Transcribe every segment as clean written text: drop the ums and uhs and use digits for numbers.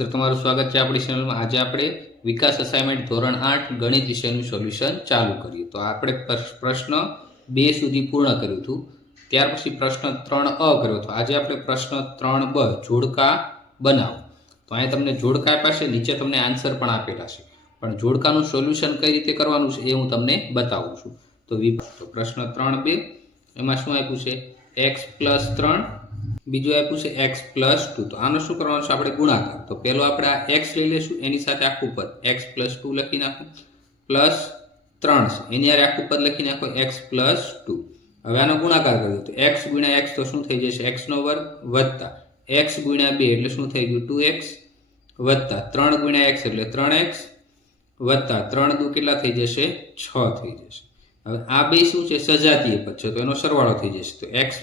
મિત્રો તમારું સ્વાગત છે આપણી ચેનલમાં। આજે આપણે વિકાસ અસાઇનમેન્ટ ધોરણ 8 ગણિત વિષયનું સોલ્યુશન ચાલુ કરીએ। તો આપણે પ્રશ્ન 2 સુધી પૂર્ણ કર્યું હતું, ત્યાર પછી પ્રશ્ન 3અ કર્યો હતો। આજે આપણે પ્રશ્ન 3બ જોડકા બનાવો। તો અહીં તમને જોડકા આપ્યા છે, નીચે તમને આન્સર પણ આપેલા છે, પણ જોડકાનું સોલ્યુશન કઈ રીતે કરવાનું છે એ હું તમને બતાવું છું। તો પ્રશ્ન 3b એમાં શું આપ્યું છે, x + 3, બીજું આપ્યું છે x + 2। તો આનો શું કરવાનું છે, આપણે ગુણાકાર। તો પહેલો આપણે આ x લઈ લેશું, એની સાથે આખું પદ x + 2 લખી નાખો, +3 છે એની હારે આખું પદ લખી નાખો x + 2। હવે આનો ગુણાકાર કર્યો તો x × x તો શું થઈ જશે, x² વત્તા x × 2 એટલે શું થઈ ગયું 2x વત્તા 3 × x એટલે 3x વત્તા 3 × 2 કેટલા થઈ જશે 6 થઈ જશે। હવે આ બે શું છે, સજાતીય પદ છે, તો એનો સરવાળો થઈ જશે। તો x²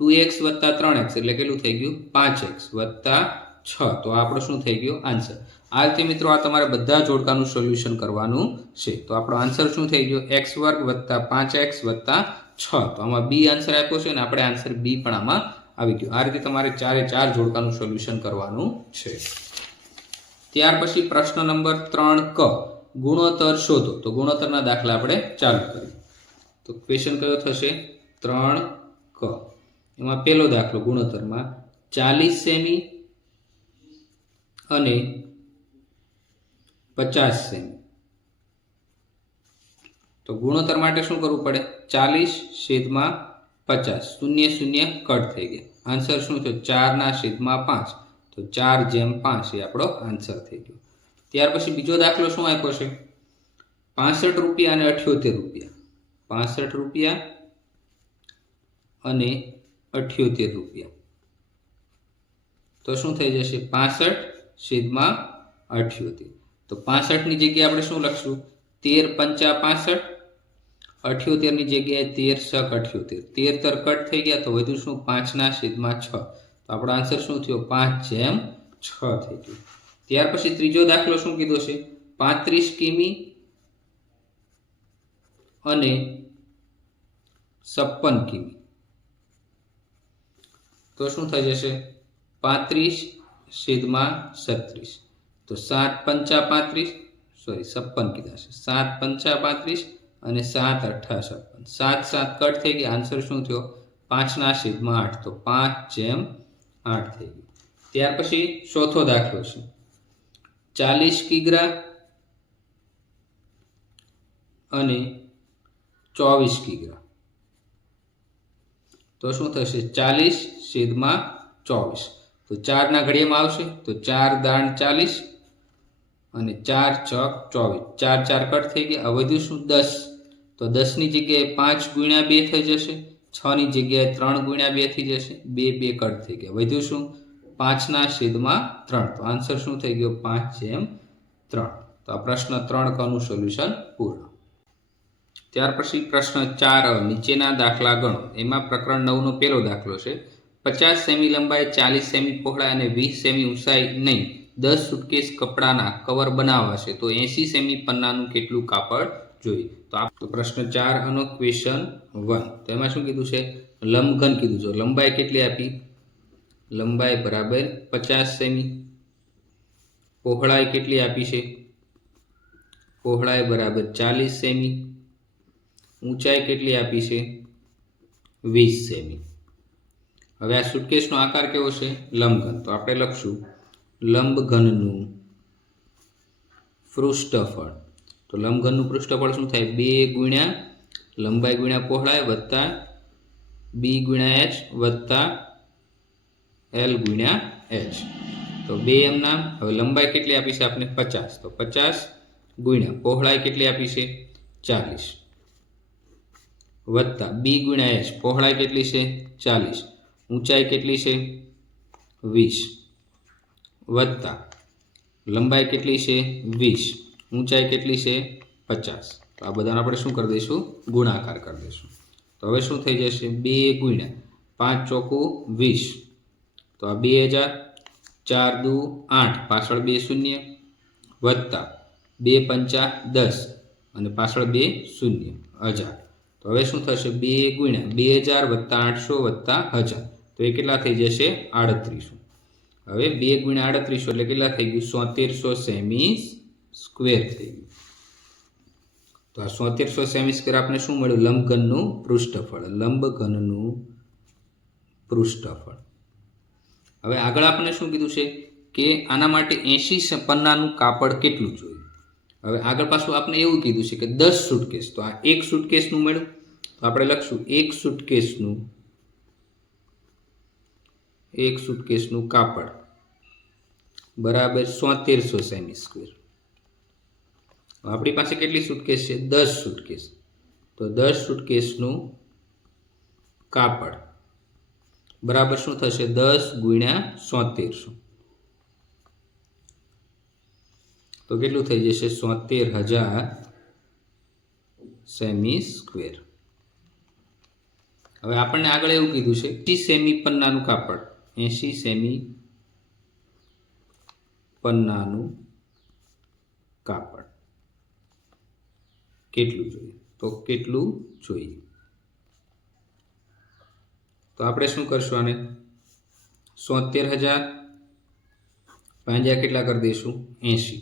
2x વત્તા 3x એટલે કેટલું થઈ ગયું 5x વત્તા 6। તો આપણો શું થઈ ગયો આન્સર। આ રીતે મિત્રો આ તમારે બધા જોડકાનું સોલ્યુશન કરવાનું છે। તો આપણો આન્સર શું થઈ ગયો x² વત્તા 5x વત્તા 6। તો આમાં બી આન્સર આપ્યો છે અને આપણે આન્સર બી પણ આમાં આવી ગયો। આ રીતે તમારે 4 જોડકાનું સોલ્યુશન કરવાનું છે। ત્યાર પછી પ્રશ્ન નંબર 3ક ગુણોત્તર શોધો। તો ગુણોત્તરના દાખલા આપણે ચાલુ કરીએ। તો ક્વેશ્ચન કયો થશે 3ક, એમાં પહેલો દાખલો ગુણોત્તરમાં 40 સેમી અને 50 સેમી। તો ગુણોત્તર માટે શું કરવું પડે, 40/50, 0 0 કટ થઈ ગયા। આન્સર શું થયો 4/5, તો 4/5 એ આપણો આન્સર થઈ ગયો। ત્યાર પછી બીજો દાખલો શું આપ્યો છે, 65 રૂપિયા અને 78 રૂપિયા। 65 રૂપિયા અને 78 રૂપિયા। તો શું થઈ જશે 65/78। તો 65 ની જગ્યાએ આપણે શું લખશું 13×5 = 65, 78 ની જગ્યાએ 13×6 = 78, 13 કટ થઈ ગયા તો વધુ શું 5/6। તો આપણો આન્સર શું થયો 5/6 થઈ ગયો। ત્યાર પછી ત્રીજો દાખલો શું કીધો છે, 35 કિમી અને 56 કિમી। તો શું થઈ જશે 35/36, તો 7×5 = 56 કીધા છે, 7×5 અને 7×8 = 56, 7 7 કટ થઈ ગયા, આન્સર શું થયો 5/8, તો 5/8 થઈ ગયું। ત્યાર પછી ચોથો દાખલો છે 40 કિગ્રા અને 24 કિગ્રા। તો શું થશે 40/24, તો 4 ના ઘડિયામાં આવશે, તો 4 દાણ 40 અને 4 ચોક 24, 4 4 કટ થઈ ગયા। હવે વધ્યું શું 10, તો 10 ની જગ્યાએ 5 × 2 થઈ જશે, 6 ની જગ્યાએ 3 × 2 થઈ જશે, 2 2 કટ થઈ ગયા, વધ્યું શું 5/3। તો આન્સર શું થઈ ગયો 5/3। તો આ પ્રશ્ન 3ક નું સોલ્યુશન પૂર્ણ। ત્યાર પછી પ્રશ્ન 4 નીચેના દાખલા ગણો। એમાં પ્રકરણ 9 નો પહેલો દાખલો છે, 50 સેમી લંબાઈ, 40 સેમી પહોળાઈ અને 20 સેમી ઊંચાઈ નહીં 10 સુટકેસ કપડાના કવર બનાવવા છે, તો 80 સેમી પન્નાનું કેટલું કાપડ જોઈએ। તો પ્રશ્ન 4 આનો ક્વેશ્ચન 1, તો એમાં શું કીધું છે, લંબઘન કીધું છે, લંબાઈ કેટલી આપી, લંબાઈ બરાબર 50 સેમી, પહોળાઈ કેટલી આપી છે, પહોળાઈ બરાબર 40 સેમી, ઊંચાઈ કેટલી આપી છે 20 સેમી। હવે આ સુટકેસનો આકાર કેવો છે, લંબઘન। તો આપણે લખશું લંબઘનનું પૃષ્ઠફળ। તો લંબઘનનું પૃષ્ઠફળ શું થાય 2 × લંબાઈ × પહોળાઈ વત્તા b × h વત્તા l × h। તો 2 એમ નામ। હવે લંબાઈ કેટલી આપી છે આપણે 50, તો 50 × પહોળાઈ કેટલી આપી છે 40 વત્તા b × h, પહોળાઈ કેટલી છે 40, ઊંચાઈ કેટલી છે 20 વત્તા લંબાઈ કેટલી છે 20, ઊંચાઈ કેટલી છે 50। તો આ બધાનો આપણે શું કરી દઈશું, ગુણાકાર કરી દઈશું। તો હવે શું થઈ જશે 2 × 5 ચોકું 20, તો આ 2000, 4 દુ 8, પાછળ 2 શૂન્ય વત્તા 2 પંચા 10 અને પાછળ 2 શૂન્ય 1000। તો હવે શું થશે 2 × 2000 વત્તા 800 વત્તા 1000, તો એ કેટલા થઈ જશે 38। હવે 2 ગુણ્યા 38 એટલે કેટલા થઈ ગયું? 7700 સેમી સ્ક્વેર થઈ ગયું. તો આ 7700 સેમી સ્ક્વેર આપણે શું મળ્યું? લંબઘનનું પૃષ્ઠફળ. લંબઘનનું પૃષ્ઠફળ. હવે આગળ આપણે શું કીધું છે કે આના માટે 80 પન્નાનું કાપડ કેટલું જોઈએ? હવે આગળ પાછું આપણે એવું કીધું છે કે 10 સૂટકેસ. તો આ એક સૂટકેસનું મળ્યું, તો આપણે લખશું એક સૂટકેસનું કાપડ બરાબર 7700 સેમી સ્ક્વેર. આપણી પાસે કેટલી સૂટકેસ છે? 10 સૂટકેસ. તો 10 સૂટકેસનું કાપડ બરાબર શું થશે? 10 ગુણ્યા 7700. તો કેટલું થઈ જશે? 77000 સેમી સ્ક્વેર. હવે આપણને આગળ એવું કીધું છે 80 સેમી પન્નાનું કાપડ, 80 સેમી પન્નાનું કાપડ કેટલું જોઈએ? તો કેટલું જોઈએ? તો આપણે શું કરશું? આને 77000 ભાગ્યા કેટલા કરી દઈશું? 80.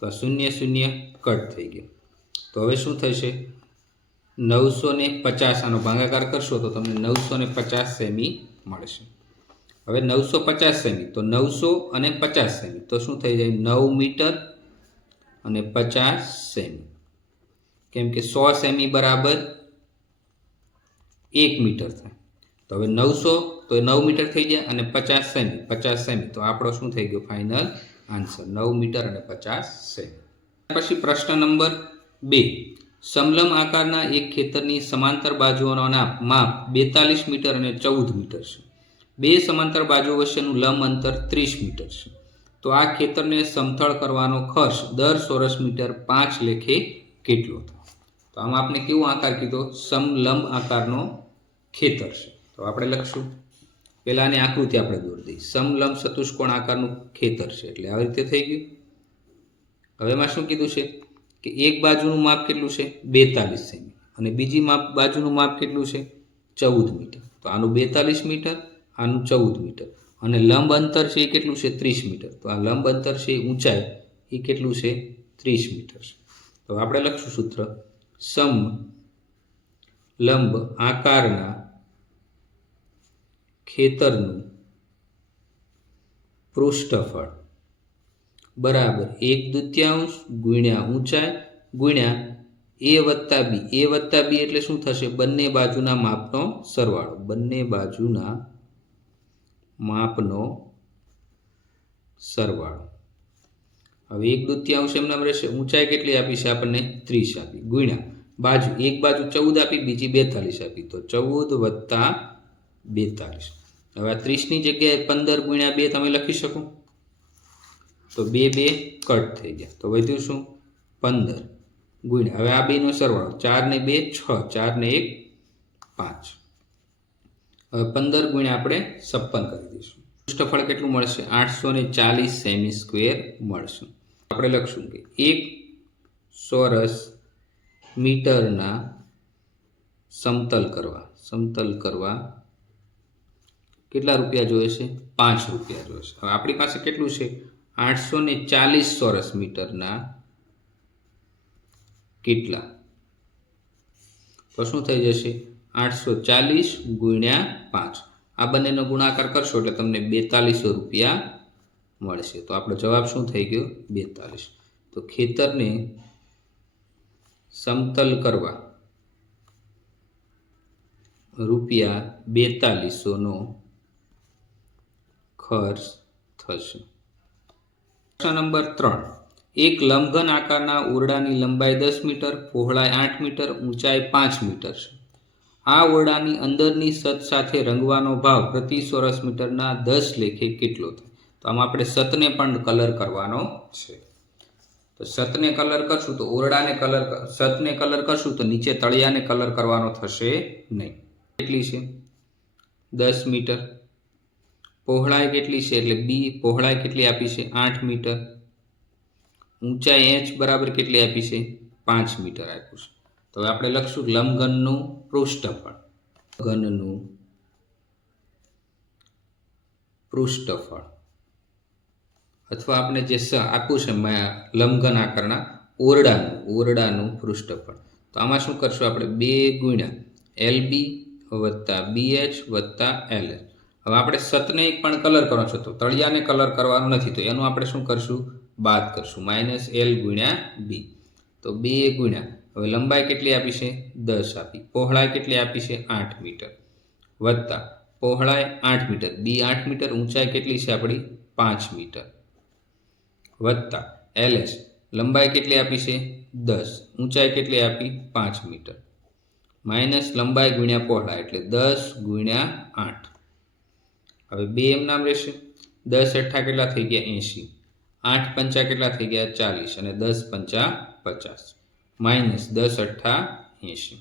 તો 0 કટ થઈ ગયો. તો હવે શું થશે? 950. આનો ભાગાકાર કરશો તો તમને 950 સેમી મળશે. હવે 950 સેમી, તો 900 અને 50 સેમી, તો શું થઈ જાય? 9 મીટર અને 50 સેમી. કેમ કે 100 સેમી બરાબર 1 મીટર થાય. તો હવે 900 તો 9 મીટર થઈ જાય અને 50 સેમી, તો આપણો શું થઈ ગયો? ફાઇનલ આન્સર 9 મીટર અને 50 સેમી. પછી પ્રશ્ન નંબર 2. સમલંબ આકારના એક ખેતરની સમાંતર બાજુઓના માપ 42 મીટર અને 14 મીટર છે. બે સમાંતર બાજુઓ વચ્ચેનું લંબ અંતર 30 મીટર છે. તો આ ખેતરને સમથળ કરવાનો ખર્ચ દર ચોરસ મીટર 5 લેખે કેટલો થાય? તો આમાં આપણે કેવો આકાર કીધો? સમલંબ આકારનો ખેતર છે. તો આપણે લખશું, પહેલાં આની આકૃતિ આપણે દોરી દઈએ. સમલંબ ચતુષ્કોણ આકારનું ખેતર છે એટલે આવી રીતે થઈ ગયું. હવે એમાં શું કીધું છે કે એક બાજુનું માપ કેટલું છે? 42 સેમી અને બીજી બાજુનું માપ કેટલું છે? 14 મીટર. તો આનું 42 મીટર, આનું 14 મીટર અને લંબ અંતર છે એ કેટલું છે? 30 મીટર. તો આ લંબ અંતર છે એ ઊંચાઈ એ કેટલું છે? 30 મીટર છે. તો આપણે લખશું સૂત્ર, સમલંબ આકારના ખેતરનું પૃષ્ઠફળ બરાબર 1/2 ગુણ્યા ઊંચાઈ ગુણ્યા a વત્તા b. a વત્તા b એટલે શું થશે? બંને બાજુના માપનો સરવાળો. બંને બાજુના માપનો સરવાળો. હવે 1/2 એમને રહેશે. ઊંચાઈ કેટલી આપી છે આપણને? 30 આપી. ગુણ્યા બાજુ, એક બાજુ 14 આપી, બીજી 42 આપી. તો 14 વત્તા 42. હવે આ 30ની જગ્યાએ 15 ગુણ્યા 2 તમે લખી શકો. તો 2 કટ થઈ ગયા. તો વધ્યું શું? 15 ગુણ્યા, હવે આ બેનો સરવાળો 4 ને 2 6, 4 ને 1 5. હવે 15 ગુણ્યા આપણે 56 કરી દઈશું. પૃષ્ઠફળ કેટલું મળશે? 840 સેમી સ્ક્વેર મળશે. આપણે લખશું કે 1 ચોરસ મીટરના સમતલ કરવા કેટલા રૂપિયા જોઈએ છે? 5 રૂપિયા જોઈએ છે. હવે આપણી પાસે કેટલું છે? 840 ચોરસ મીટરના કેટલા? તો શું થઈ જશે? 840 ગુણ્યા 5. આ બંનેનો ગુણાકાર કરશો એટલે તમને 4200 રૂપિયા મળશે. તો આપણો જવાબ શું થઈ ગયો? 42. તો ખેતરને સમતલ કરવા રૂપિયા 4200નો ખર્ચ થશે. પ્રશ્ન નંબર 3. એક લંબઘન આકારના ઓરડાની લંબાઈ 10 મીટર, પહોળાઈ 8 મીટર, ઊંચાઈ 5 મીટર છે. આ ઓરડાની અંદરની છત સાથે રંગવાનો ભાવ પ્રતિ ચોરસ મીટરના 10 લેખે કેટલો થાય? તો આમાં આપણે છતને પણ કલર કરવાનો છે. તો છતને કલર કરશું તો છતને કલર કરશું તો નીચે તળિયાને કલર કરવાનો થશે નહીં. કેટલી છે? 10 મીટર. પહોળાઈ કેટલી છે? એટલે પહોળાઈ કેટલી આપી છે? 8 મીટર. ઊંચાઈ h બરાબર કેટલી આપી છે? 5 મીટર આપ્યું છે. તો હવે આપણે લખશું લંબઘનનું પૃષ્ઠફળ. ઘનનું પૃષ્ઠફળ, અથવા આપણે જે આપ્યું છે લંબઘન આકારના ઓરડાનું પૃષ્ઠફળ. તો આમાં શું કરશું આપણે? 2 ગુણ્યા LB વત્તા BH વત્તા LH. હવે આપણે સતને પણ કલર કરવાનો છે, તો તળિયાને કલર કરવાનો નથી, તો એનું આપણે શું કરશું? બાદ કરશું. -L ગુણ્યા B. તો 2 ગુણ્યા, હવે લંબાઈ કેટલી આપી છે? 10 આપી. પહોળાઈ કેટલી આપી છે? 8 મીટર. વત્તા પહોળાઈ 8 મીટર, B 8 મીટર, ઊંચાઈ કેટલી છે આપણી? 5 મીટર. વત્તા LH, લંબાઈ કેટલી આપી છે? 10, ઊંચાઈ કેટલી આપી? 5 મીટર. માઇનસ લંબાઈ ગુણ્યા પહોળાઈ, એટલે 10 ગુણ્યા 8. હવે 2 એમ નામ રહેશે. 10 અઠ્ઠા કેટલા થઈ ગયા? 80. 8 પંચા કેટલા થઈ ગયા? 40. અને 10 પંચા 50. માઇનસ 10 અઠ્ઠા 80.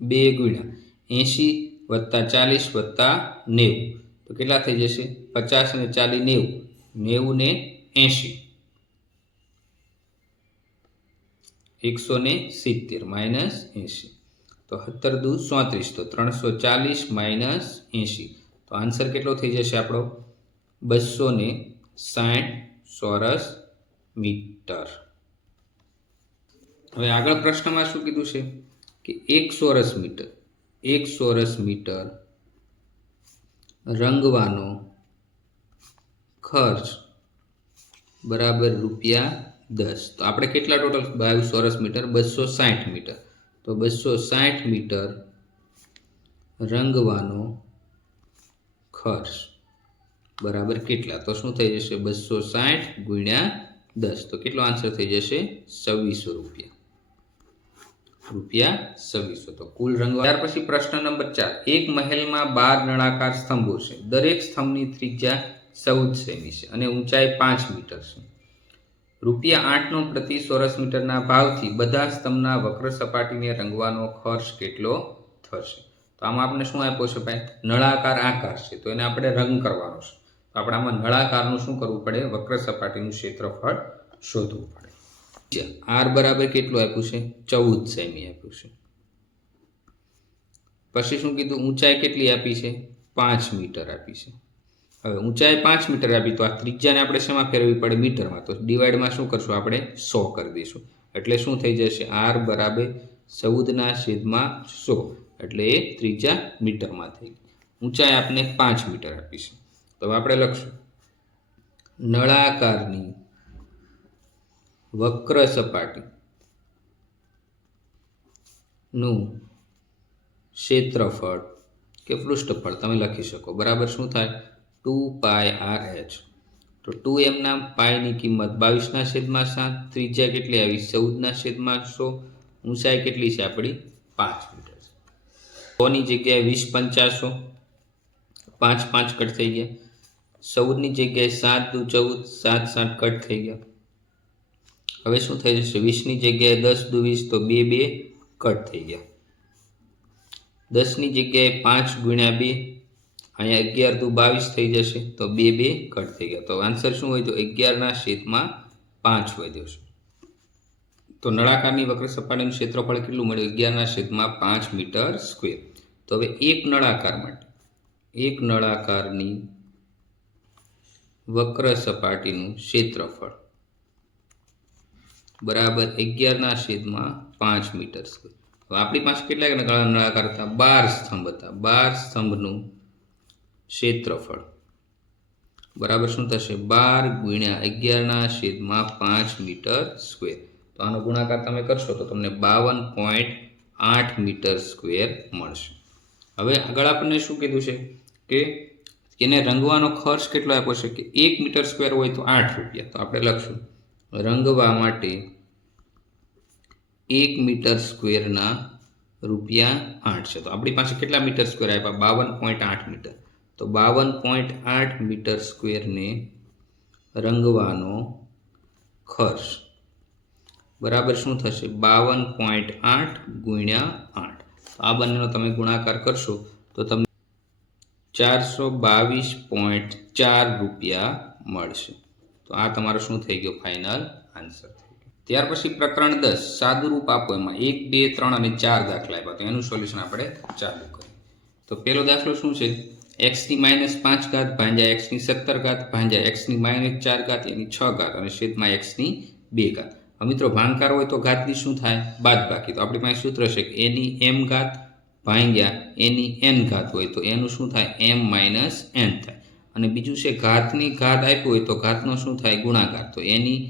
2 ગુણ્યા 80 વત્તા 40 વત્તા 90, તો કેટલા થઈ જશે? 50 અને 40 90, 90 ને 80, 170 માઇનસ 80. તો 17 દુ 34, તો 340 માઇનસ 80. તો આન્સર કેટલો થઈ જશે આપણો? 260 ચોરસ મીટર. હવે આગળ પ્રશ્નમાં શું કીધું છે કે 1 ચોરસ મીટર રંગવાનો ખર્ચ બરાબર ₹10. તો આપણે કેટલા ટોટલ? 22 ચોરસ મીટર, 260 મીટર. તો 260 મીટર રંગવાનો ખર્ચ બરાબર કેટલા? તો શું થઈ જશે? 260 ગુણ્યા 10, તો કેટલો આન્સર થઈ જશે? ₹2600. ₹2600. તો કુલ રંગ. ત્યાર પછી પ્રશ્ન નંબર 4. એક મહેલમાં 12 નળાકાર સ્તંભો છે. દરેક સ્તંભની ત્રિજ્યા 14 સેમી છે અને ઊંચાઈ 5 મીટર છે. ₹8નો પ્રતિ ચોરસ મીટરના ભાવથી બધા સ્તંભના વક્ર સપાટીને રંગવાનો ખર્ચ કેટલો થશે? તો આમાં આપણે શું આપ્યો છે ભાઈ? નળાકાર આકાર છે, તો એને આપણે રંગ કરવાનો છે. તો આપણે આમાં નળાકારનું શું કરવું પડે? વક્ર સપાટીનું ક્ષેત્રફળ શોધવું પડે. R બરાબર કેટલું આપ્યું છે? 14 સેમી આપ્યું છે. પછી શું કીધું? ઊંચાઈ કેટલી આપી છે? 5 મીટર આપી છે. હવે ઊંચાઈ 5 મીટર આપી, તો આ ત્રિજ્યાને આપણે શેમાં ફેરવવી પડે? મીટરમાં. તો ડિવાઈડમાં શું કરશું આપણે? 100 કરી દઈશું. એટલે શું થઈ જશે? R બરાબર 14/100, એટલે એ ત્રિજ્યા મીટરમાં થઈ ગઈ. ઊંચાઈ આપણે 5 મીટર આપી છે. તો હવે આપણે લખશું નળાકારની વક્ર સપાટીનું ક્ષેત્રફળ કે પૃષ્ઠફળ તમે લખી શકો. બરાબર શું થાય? 2πRh. તો 2 એમ નામ, પાઈની કિંમત 22/7, ત્રિજ્યા કેટલી આવી? 14/100, ઊંચાઈ કેટલી છે આપણી? 5 મીટર છે. 100ની જગ્યાએ 20 50, 5 5 કટ થઈ ગયા. 14ની જગ્યાએ 7 દુ 14, 7 7 કટ થઈ ગયા. હવે શું થઈ જશે? 20ની જગ્યાએ 10 દુ 20, તો 2 2 કટ થઈ ગયા. 10ની જગ્યાએ 5 ગુણ્યા 2, અહીંયા 11 દુ 22 થઈ જશે, તો 2 2 કટ થઈ ગયા. તો આન્સર શું હોય? તો 11/5 વધ્યો છે. તો નળાકારની વક્ર સપાટીનું ક્ષેત્રફળ કેટલું મળ્યું? 11/5 મીટર સ્ક્વેર. તો હવે એક નળાકાર માટે, એક નળાકારની વક્ર સપાટીનું ક્ષેત્રફળ બરાબર 11/5 મીટર સ્ક્વેર. હવે આપણી પાસે કેટલા નળાકાર હતા? 12 સ્તંભ હતા. 12 સ્તંભનું ક્ષેત્રફળ બરાબર શું થશે? 12 ગુણ્યા 11/5 મીટર સ્ક્વેર. તો આનો ગુણાકાર તમે કરશો તો તમને 52.8 મીટર સ્ક્વેર મળશે. હવે આગળ આપણને શું કીધું છે કે એને રંગવાનો ખર્ચ કેટલો આપ્યો છે કે 1 મીટર સ્ક્વેર હોય તો ₹8. તો આપણે લખશું રંગવા માટે 1 મીટર સ્ક્વેરના ₹8 છે. તો આપણી પાસે કેટલા મીટર સ્ક્વેર આપ્યા? 52.8 મીટર. તો 52.8 મીટર સ્ક્વેરને રંગવાનો ખર્ચ બરાબર શું થશે? 52.8 ગુણ્યા 8. આ બંનેનો તમે ગુણાકાર કરશો તો તમને ₹422.4 મળશે. તો આ તમારો શું થઈ ગયો? ફાઇનલ આન્સર થઈ ગયો. ત્યાર પછી પ્રકરણ 10 સાદુરૂપ આપો. એમાં 1 2 3 અને 4 દાખલા આપ્યા, તો એનું સોલ્યુશન આપણે ચાલુ કરીએ. તો પહેલો દાખલો શું છે? એક્સની -5 ભાંગ્યા એક્સની 17 ભાંગ્યા એક્સની -4 એની 6 અને છેદમાં એક્સની 2. હવે મિત્રો ભાંગાકાર હોય તો ઘાતની શું થાય? બાદબાકી. તો આપણી પાસે સૂત્ર છે કે એની m ઘાત ભાંગ્યા એની n ઘાત હોય તો એનું શું થાય? m - n થાય. અને બીજું છે ઘાતની ઘાત આપ્યું હોય તો ઘાતનો શું થાય? ગુણાકાર. તો એની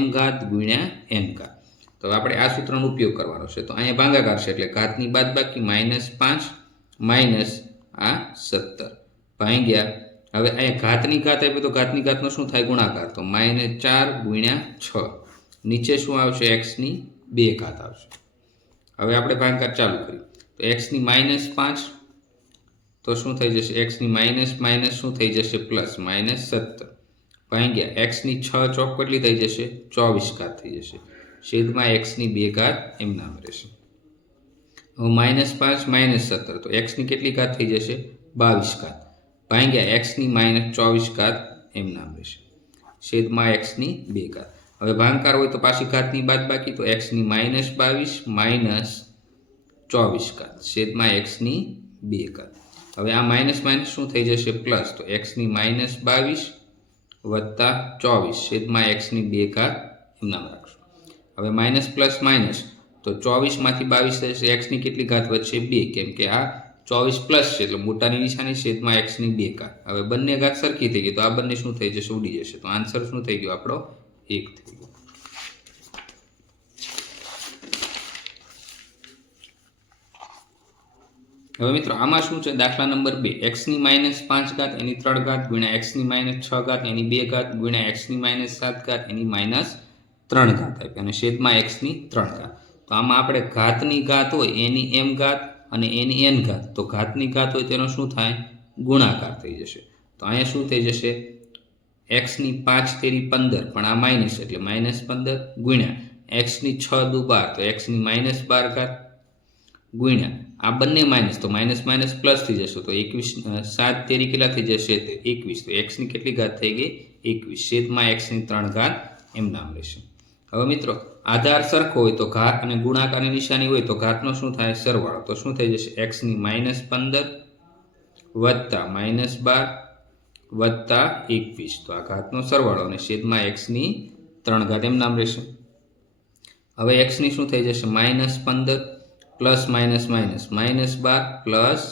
m ઘાત ગુણ્યા n ઘાત. તો આપણે આ સૂત્રનો ઉપયોગ કરવાનો છે. તો અહીંયા ભાગાકાર છે એટલે ઘાતની બાદબાકી -5 માઇનસ આ 17 ભાંગ્યા, હવે અહીંયા ઘાતની ઘાત આપી તો ઘાતની ઘાતનો શું થાય? ગુણાકાર. તો -4 ગુણ્યા 6. નીચે શું આવશે? એક્સની 2 ઘાત આવશે. હવે આપણે ભાગાકાર ચાલુ કરીએ તો એક્સની -5 તો શું થઈ જશે? એક્સની માઇનસ શું થઈ જશે? પ્લસ -17 ભાંગ્યા એક્સની 6 ચોક કેટલી થઈ જશે? 24 ઘાત થઈ જશે. છેદમાં એક્સની 2 ઘાત એમ નામ રહેશે. હવે -5 -17 તો એક્સની કેટલી ઘાત થઈ જશે? 22 ઘાત ભાંગ્યા એક્સની -24 ઘાત એમ નામ રહેશે. છેદમાં એક્સની 2 ઘાત. હવે ભાગાકાર હોય તો પાછી ઘાતની બાદબાકી તો એક્સની -22 માઇનસ 24 ઘાત છેદમાં એક્સની 2 ઘાત. હવે આ માઇનસ માઇનસ શું થઈ જશે? પ્લસ. તો એક્સની -22 વત્તા 24 છેદમાં એક્સની 2 ઘાત એમ નામ રાખશું. હવે માઇનસ પ્લસ માઇનસ તો 24માંથી 22 થશે. એક્સની કેટલી ઘાત વધશે? 2, કેમ કે આ 24 પ્લસ છે એટલે મોટાની નિશાની છેદમાં એક્સની 2 ઘાત. હવે બંને ઘાત સરખી થઈ ગઈ તો આ બંને શું થઈ જશે? ઉડી જશે. તો આન્સર શું થઈ ગયો આપણો? 1 થઈ ગયો. હવે મિત્રો આમાં શું છે? દાખલા નંબર 2 એક્સની -5 એની 3 ઘાત ગુણ્યા એક્સની -6 એની 2 ઘાત ગુણ્યા એક્સની -7 એની -3 ઘાત આપી અને છેદમાં એક્સની 3 ઘાત. તો આમાં આપણે ઘાતની ઘાત હોય એની m ઘાત અને એની n ઘાત, તો ઘાતની ઘાત હોય તેનો શું થાય? ગુણાકાર થઈ જશે. તો અહીંયા શું થઈ જશે? એક્સની 5 તેરી 15 પણ આ માઇનસ એટલે -15 ગુણ્યા એક્સની 6 દુ 12 તો એક્સની -12 ઘાત ગુણ્યા આ બંને માઇનસ તો માઇનસ માઇનસ પ્લસ થઈ જશે. તો 21 7 તેરી કેટલા થઈ જશે? 21. તો એક્સની કેટલી ઘાત થઈ ગઈ? 21 છેદમાં એક્સની 3 ઘાત એમ નામ રહેશે. હવે મિત્રો આધાર સરખો હોય તો ઘાત અને ગુણાકારની નિશાની હોય તો ઘાતનો શું થાય? સરવાળો. તો શું થઈ જશે? એક્સની -15 વત્તા -12 વત્તા 21. તો આ ઘાતનો સરવાળો અને છેદમાં એક્સની 3 ઘાત એમ નામ રહેશે. હવે એક્સની શું થઈ જશે? -15 પ્લસ માઇનસ માઇનસ -12 પ્લસ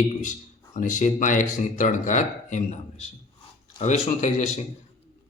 21 અને છેદમાં એક્સની 3 ઘાત એમ નામ રહેશે. હવે શું થઈ જશે?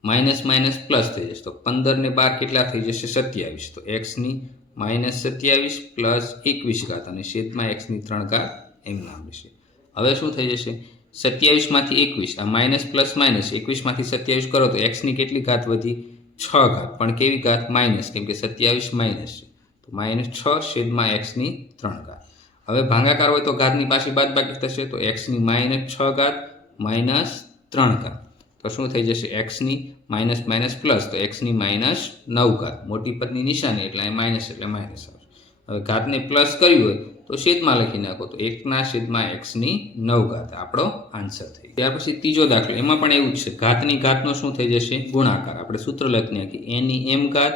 માઇનસ માઇનસ પ્લસ થઈ જશે. તો 15 ને 12 કેટલા થઈ જશે? 27. તો એક્સની -27 પ્લસ 21 ઘાત અને છેદમાં એક્સની 3 ઘાત એમ નામ રહેશે. હવે શું થઈ જશે? 27માંથી 21 આ માઇનસ પ્લસ માઇનસ 21માંથી 27 કરો તો એક્સની કેટલી ઘાત વધી? 6 ઘાત. પણ કેવી ઘાત? માઇનસ, કેમ કે 27 માઇનસ છે. તો -6 છેદમાં એક્સની 3 ઘાત. હવે ભાગાકાર હોય તો ઘાતની પાછી બાદબાકી થશે. તો એક્સની -6 ઘાત -3 ઘાત. તો શું થઈ જશે? એક્સની માઇનસ માઇનસ પ્લસ તો એક્સની -9 ઘાત. મોટી પદની નિશાની એટલે માઇનસ એટલે માઇનસ આવશે. હવે ઘાતને પ્લસ કર્યું હોય તો છેદમાં લખી નાખો. તો 1/(x) ની 9 ઘાત આપણો આન્સર થઈ. ત્યાર પછી ત્રીજો દાખલો, એમાં પણ એવું જ છે. ઘાતની ઘાતનો શું થઈ જશે? ગુણાકાર. આપણે સૂત્ર લખી નાખીએ. એની m ઘાત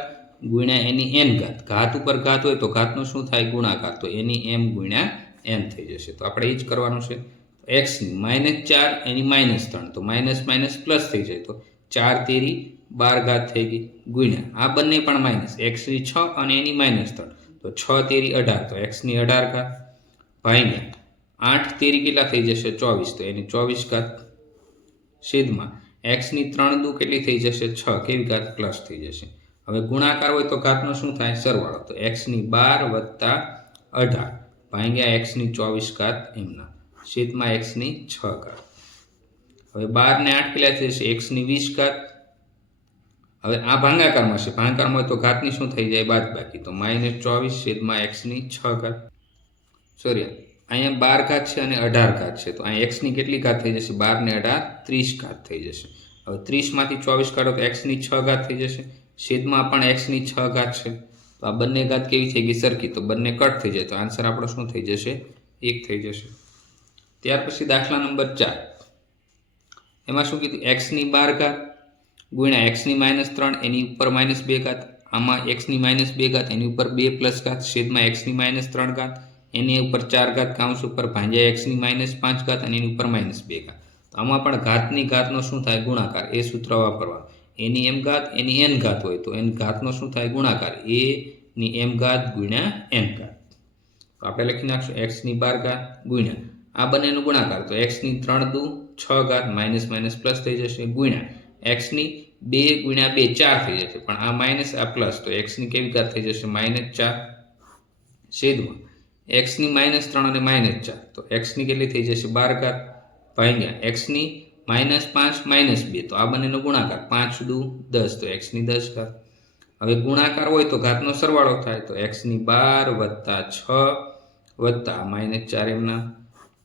ગુણ્યા એની n ઘાત. ઘાત ઉપર ઘાત હોય તો ઘાતનો શું થાય? ગુણાકાર. તો એની m ગુણ્યા n થઈ જશે. તો આપણે એ જ કરવાનું છે. એક્સની -4 એની -3 તો માઇનસ માઇનસ પ્લસ થઈ જાય. તો 4 તેરી 12 ઘાત થઈ ગઈ ગુણ્યા આ બંને પણ માઇનસ એક્સની 6 અને એની -3 તો 6 તેરી 18 તો એક્સની 18 ઘાત ભાગ્યા 8 તેરી કેટલા થઈ જશે? 24 તો એની 24 ઘાત છેદમાં એક્સની 3 દુ કેટલી થઈ જશે? 6 કેવી ઘાત? પ્લસ થઈ જશે. હવે ગુણાકાર હોય તો ઘાતનો શું થાય? સરવાળો. તો એક્સની 12 વત્તા 18 ભાગ્યા એક્સની 24 ઘાત એમના છેદમાં એક્સની 6 ઘાત. હવે 12 ને 8 કેટલા થઈ જશે? એક્સની 20 ઘાત. હવે આ ભાગાકારમાં છે. ભાગાકારમાં હોય તો ઘાતની શું થઈ જાય? બાદબાકી. તો -24 છેદમાં એક્સની 6 ઘાત. સોરી, અહીંયા 12 ઘાત છે અને 18 ઘાત છે. તો અહીંયા એક્સની કેટલી ઘાત થઈ જશે? 12 ને 18 30 ઘાત થઈ જશે. હવે 30માંથી 24 કાઢો તો એક્સની 6 ઘાત થઈ જશે. છેદમાં પણ એક્સની 6 ઘાત છે. તો આ બંને ઘાત કેવી થઈ ગઈ? સરખી. તો બંને કટ થઈ જાય. તો આન્સર આપણો શું થઈ જશે? 1 થઈ જશે. ત્યાર પછી દાખલા નંબર 4, એમાં શું કીધું? એક્સની 12 ઘાત ગુણ્યા એક્સની -3 એની ઉપર -2 ઘાત. આમાં એક્સની -2 ઘાત એની ઉપર 2 પ્લસ ઘાત છેદમાં એક્સની -3 ઘાત એની ઉપર 4 ઘાત કાઉન્સ ઉપર ભાંગ્યા એક્સની -5 ઘાત અને એની ઉપર -2 ઘાત. તો આમાં પણ ઘાતની ઘાતનો શું થાય? ગુણાકાર. એ સૂત્ર વાપરવા. એની m ઘાત એની n ઘાત હોય તો n ઘાતનો શું થાય? ગુણાકાર. a ની m ઘાત ગુણ્યા n ઘાત. તો આપણે લખી નાખશું x ની 12 ઘાત ગુણ્યા આ બંનેનો ગુણાકાર તો x ની 3 દુ 6 ઘાત માઇનસ માઇનસ પ્લસ થઈ જશે ગુણ્યા x ની 2 ગુણ્યા 2 4 થઈ જશે પણ આ માઇનસ આ પ્લસ તો x ની કેવી ઘાત થઈ જશે? -4 છેદમાં x ની -3 અને -4 તો x ની કેટલી થઈ જશે? 12 ઘાત ભાગ્યા x ની -5 -2 તો આ બંનેનો ગુણાકાર 5 દુ 10 તો x ની 10 ઘાત. હવે ગુણાકાર હોય તો ઘાતનો સરવાળો થાય તો x ની 12 + 6 વત્તા -4 એમના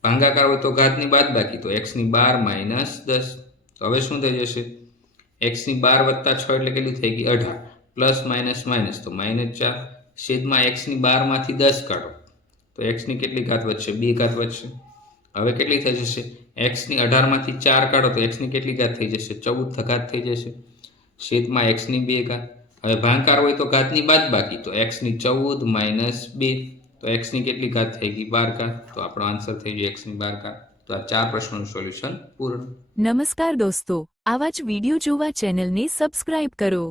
ભાગાકાર હોય તો ઘાતની બાદબાકી તો x ની 12 - 10 તો હવે શું થઈ જશે? x ની 12 + 6 એટલે કેટલી થઈ ગઈ? 18 પ્લસ માઇનસ માઇનસ તો -4 છેદમાં x ની 12 માંથી 10 કાઢો તો x ની કેટલી ઘાત વધશે? 2 ઘાત વધશે. હવે કેટલી થઈ જશે? x ની 18 માંથી 4 કાઢો તો x ની કેટલી ઘાત થઈ જશે? 14 ઘાત થઈ જશે છેદમાં x ની 2 ઘાત. હવે ભાગાકાર હોય તો ઘાતની બાદબાકી તો x ની 14 - 2 તો x ની કેટલી ઘાત થઈ ગઈ? 12 ઘાત. તો આપણો આન્સર થઈ ગયો x ની 12 ઘાત. તો આ 4 પ્રશ્નોનું સોલ્યુશન પૂર્ણ. નમસ્કાર દોસ્તો, આવા જ વિડિયો જોવા ચેનલને સબસ્ક્રાઇબ કરો.